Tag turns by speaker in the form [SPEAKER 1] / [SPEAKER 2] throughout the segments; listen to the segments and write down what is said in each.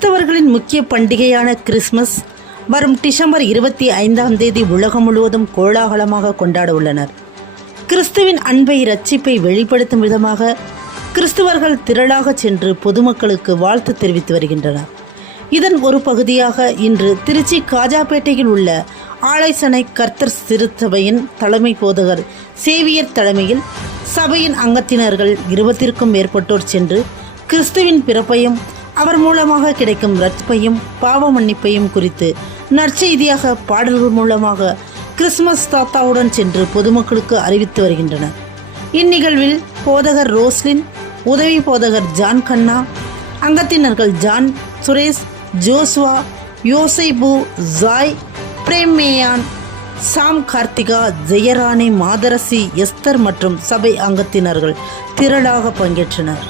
[SPEAKER 1] கிறிஸ்தவர்களின் முக்கிய பண்டிகையான கிறிஸ்மஸ் வரும் டிசம்பர் இருபத்தி ஐந்தாம் தேதி உலகம் முழுவதும் கோலாகலமாக கொண்டாட உள்ளனர். கிறிஸ்துவின் அன்பை இரட்சிப்பை வெளிப்படுத்தும் விதமாக கிறிஸ்துவர்கள் திரளாக சென்று பொதுமக்களுக்கு வாழ்த்து தெரிவித்து வருகின்றனர். இதன் ஒரு பகுதியாக இன்று திருச்சி காஜாபேட்டையில் உள்ள ஆலைசனை கர்த்தர் திருச்சபையின் தலைமை போதகர் சேவியர் தலைமையில் சபையின் அங்கத்தினர்கள் இருபத்திற்கும் மேற்பட்டோர் சென்று கிறிஸ்துவின் பிறப்பையும் அவர் மூலமாக கிடைக்கும் ரட்பையும் பாவ மன்னிப்பையும் குறித்து நற்செய்தியாக பாடல்கள் மூலமாக கிறிஸ்துமஸ் தாத்தாவுடன் சென்று பொதுமக்களுக்கு அறிவித்து வருகின்றனர். இந்நிகழ்வில் போதகர் ரோஸ்லின் உதவி போதகர் John Kanna அங்கத்தினர்கள் John Suresh Joshua Yosaipu Joy Premeyan Sam Karthika Jeyarani Matharasi Esther மற்றும் சபை அங்கத்தினர்கள் திரளாக பங்கேற்றனர்.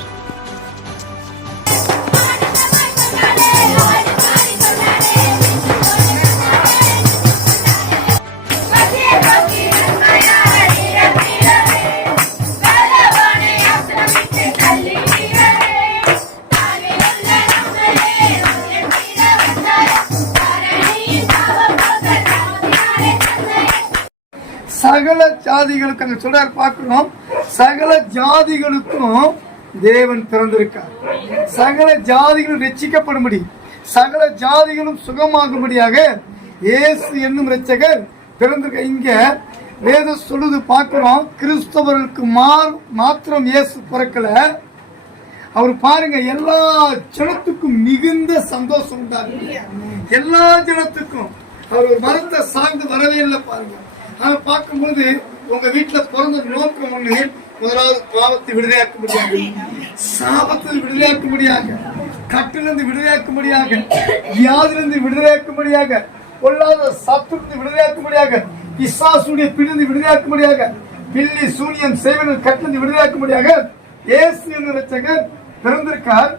[SPEAKER 2] சகல ஜாதிகளுக்கு அங்க சொல்றார் பார்க்கிறோம் சகல ஜாதிகளுக்கும் தேவன் பிறந்திருக்கார். சகல ஜாதிகளும் ரட்சிக்கப்படும்படி சகல ஜாதிகளும் சுகமாகும்படியாக இயேசு என்னும் ரட்சகர் பிறந்திருக்க இங்க வேத சொல்லுது பார்க்கிறோம் கிறிஸ்தவர்களுக்கு மார் மாத்திரம் இயேசு பிறக்கல. அவர் பாருங்க எல்லா ஜனத்துக்கும் மிகுந்த சந்தோஷம் உண்டாரு எல்லா ஜனத்துக்கும் அவர் ஒரு மரத்தை சார்ந்து வரவே இல்லை பாருங்க. ஆனா பார்க்கும்போது உங்க வீட்டுல பிறந்த நோக்கம் ஒண்ணு முதலாவது பாவத்தை விடுதலையாக்க முடியாது. சாபத்தில் விடுதலையாக்க முடியாது. கட்டிலிருந்து விடுதலையாக்க முடியாது. வியாதிலிருந்து விடுதலையாக்க முடியாது. பொல்லாத சத்துருந்து விடுதலையாக்க முடியாது. பிசாசுடைய பிடிந்து விடுதலையாக்க முடியாது. பில்லி சூனியம் செய்வன கட்டிலிருந்து விடுதலையாக்க முடியாது. இயேசு என்ற ரட்சகர் பிறந்திருக்கார்.